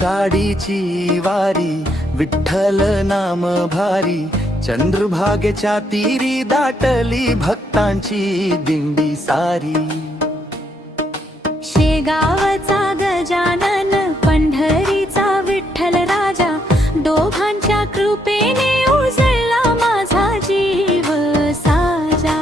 आषाढीची वारी विठ्ठल नाम भारी, चंद्रभागेच्या तीरी दाटली भक्तांची दिंडी सारी. शेगावचा गजानन, पंढरीचा विठ्ठल राजा, दोघांच्या कृपेने उजळला माझा जीव साजा.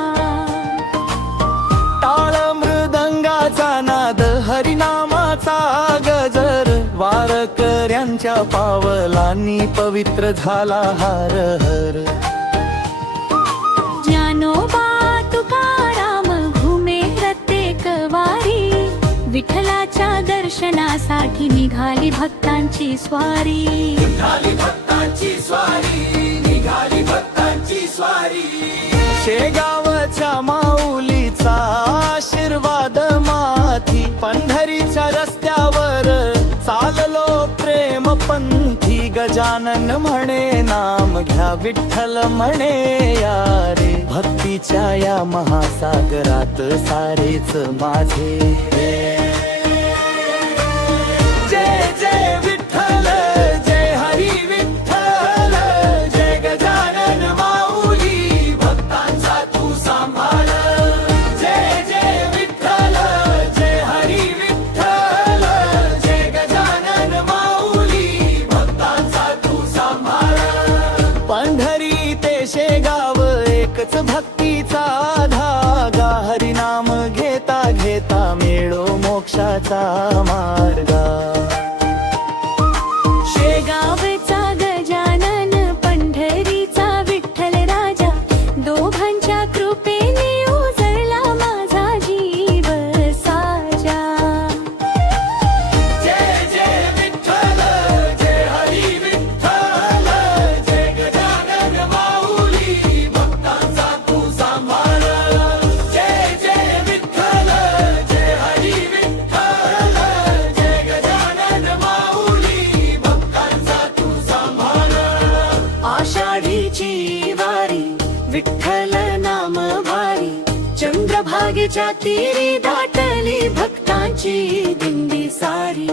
टाळ मृदंगाचा नाद, हरिनामाचा गजर, वारकऱ्यांच्या पावलांनी पवित्र झाला हर हर. ज्ञानोबा तुकाराम घुमे प्रत्येक वारी, विठ्ठलाच्या दर्शनासाठी निघाली भक्तांची स्वारी. निघाली भक्तांची स्वारी, निघाली भक्तांची स्वारी. शेगावच्या माऊलीचा आशीर्वाद माथी, पंढरीच्या रस्त्यावर चाललो प्रेम पंथी. गजानन म्हणे नाम घ्या, विठ्ठल म्हणे या रे, भक्तीच्या या महासागरात सारेच माझे. जय जय विठ्ठल, जय हरी विठ्ठल, जय गजानन माऊली, भक्तांचा तू सांभाळ. जय जय विठ्ठल, जय हरी विठ्ठल, जय गजानन माऊली, भक्तांचा तू सांभाळ. पंढरी ते शेगाव एकच भक्तीचा धागा, हरिनाम घेता घेता मिळो मोक्षाचा मार्ग. शेगावचा गजानन, पंढरीचा विठ्ठल राजा, दोघांच्या कृपेने उजळला माझा जीव साजा. जय जय विठ्ठल, जय हरी विठ्ठल, जय गजानन माऊली, भक्तांचा तू सांभाळ. जय जय विठ्ठल, जय हरी विठ्ठल, जय गजानन माऊली, भक्तांचा तू सांभाळ. आषाढीची वारी विठ्ठल नाम भारी, चंद्रभागेच्या तीरी दाटली भक्तांची दिंडी सारी.